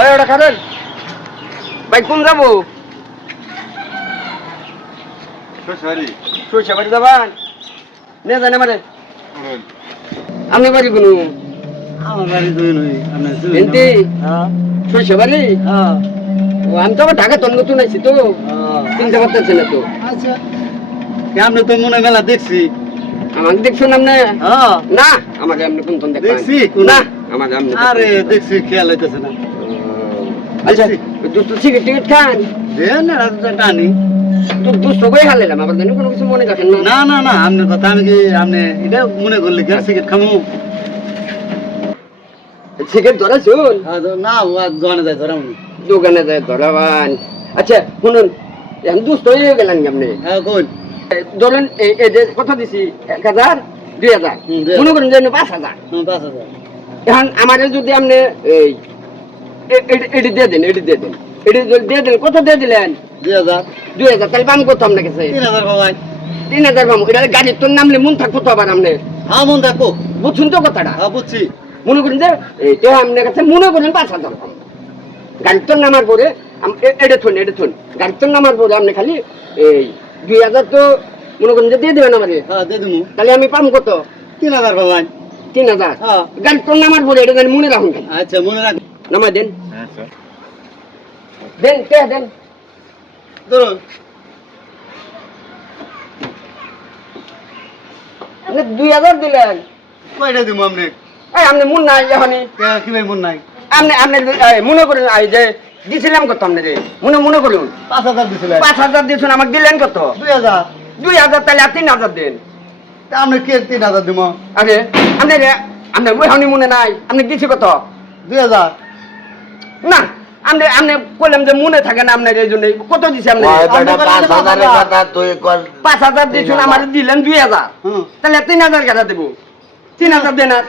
ওই ওটা খাবেন? ভাই কোন যাব? সরি। বাড়ি যাবান? নে জানে মারে আপনি বাড়ি কোনো আমার বাড়ি দুই নই এনতে হ্যাঁ। বাড়ি? হ্যাঁ। আমি তো আবার ঢাকা নতুন আছি তো। চিনতে পারতেছি না তো। আচ্ছা। তো মনে মেলা দেখছি। আমাকে দেখছেন আপনি? হ্যাঁ। না আমাকে আপনি কোন দেখছি, না আমাকে আপনি আরে দেখছি খেয়াল হইতেছে না। আচ্ছা দুটো সিগারেট টিকিট খান। দেন না টানি। তো দুশো করে হালাইলাম? আবার জানি কোনো কিছু মনে রাখেন না। না না আপনার কথা আমি কি আপনি এটা মনে করলে কি সিগারেট খামু? সিগারেট ধরা শুন না দোকানে যায় ধরাম দোকানে যায় ধরাবান। আচ্ছা শুনুন এখন দুস্থ হয়ে গেলেন আপনি? হ্যাঁ কোন ধরেন এই এই যে কথা দিছি এক হাজার দুই হাজার। মনে করেন যে পাঁচ হাজার। পাঁচ হাজার। এখন আমাদের যদি আপনি এই এটি দিয়ে দেন এটি দিয়ে দেন। এটি দিয়ে দিলেন কত দিয়ে দিলেন? দুই হাজার। দুই হাজার তাহলে কত আপনার কাছে? তিন হাজার তিন হাজার পাম এটা গাড়ির তোর নামলে মন থাকব তো আবার আপনি হ্যাঁ মন থাকব। বুঝছেন তো কথাটা? হ্যাঁ বুঝছি। মনে করেন যে আপনার কাছে মনে করেন পাঁচ হাজার গাড়ির তোর নামার পরে এটা থুন এটা থুন। গাড়ির তোর নামার পরে আপনি খালি এই দুই হাজার তো মনে করেন যে দিয়ে দেবেন আমারে। হ্যাঁ দিয়ে দিমু। তাহলে আমি পাম কত? তিন হাজার বাবাই তিন হাজার। হ্যাঁ। গাড়ির তোর নামার পরে এটা জানি মনে রাখুন আচ্ছা মনে রাখ নামাই দেন। আচ্ছা দেন কে দেন। ধরুন। দুই হাজার দিলেন। কয়টা দিমু আপনি? এই আপনি মন নাই কি ভাই মন নাই? আপনি আপনি মনে করুন এই যে দিছিলাম কত আপনি রে মনে মনে করুন। পাঁচ হাজার দিছিল পাঁচ হাজার দিয়েছেন আমাকে দিলেন কত? দুই হাজার। দুই হাজার তাহলে আর তিন হাজার দেন। তা আপনি কে তিন হাজার দিমু? আরে আপনি আপনি ওইখানে মনে নাই আপনি দিছি কত? দুই হাজার। না আপনি আপনি বললাম যে মনে থাকে না আপনার এই জন্য কত দিছি আপনি পাঁচ হাজার। দিয়েছেন আমার দিলেন দুই হাজার। তাহলে তিন হাজার কেটে দেবো? তিন হাজার দেন আর।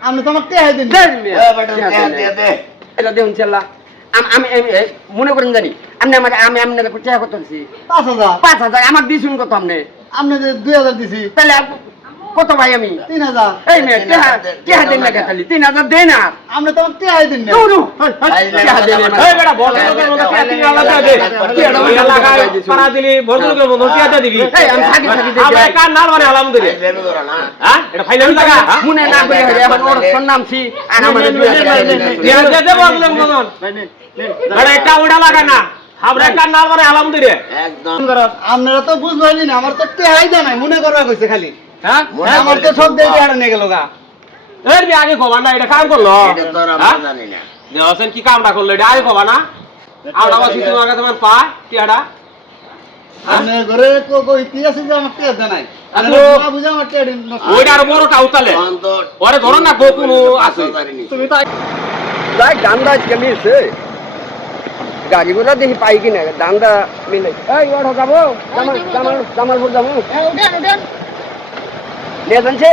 আপনি তো আমার টেহাই দিন। দেন মিয়া। এ বেটা দে দে দে। এটা দেখুন চেল্লা। আম- আমি আমি- মনে করেন জানি আপনি আমার আমি আপনার টাকা কত দিছি পাঁচ হাজার। পাঁচ হাজার আমার দিছুন কত আপনি আপনি যে দুই হাজার দিছি। তাহলে কত ভাই আমি তিন হাজার এই মেয়ে টেহা টেহা দেন না খালি তিন হাজার দেন আর আমার টেহাই দিন না দৌড়ু টেহা দেন না। এই বেটা ভদ্রলোকের তিন দে। দিলি দিবি। এই, আমি থাকি থাকি কার নাল মানে আলাম দিলে। হ্যাঁ? এটা হ্যাঁ? না এখন ওর আর আমাদের হাজার টাকা দিয়ে দিয়েছে। টিয়া দিয়ে দে ভদ্রলোকের মতন। বেটা, একটা ওইটা লাগা না। আমরা কার নাল মানে আলাম দিলে। একদম আপনারা তো বুঝবেন না আমার তো টেহাই দেয় নাই মনে করবা কইছে খালি হ্যাঁ? মনে আমার তো সব দিয়ে দিয়ে গেল গা এই আগে কবা না, এটা কাম করল। এটা তোর আমরা হ্যাঁ? জানি না দেওয়াছেন কি কামটা করল, এটা আগে কবা না? আমরা আবার শিশু মার কাছে আমার টিয়াটা। ঘরে কই আছে যে আমার টেহা দেয় নাই আপনি আলো। না বুঝে আমার টেহা দিন ওইটা আরও বড়টা উতালে। ওরে ধরো না, গো আছে। তুমি তো যাই দান্দা আজকে গাড়ি ঘোড়া দেখি পাই কিনা দান্দা মিলে এই ওর যাব জামাল জামাল জামালপুর যাব લેસન છે?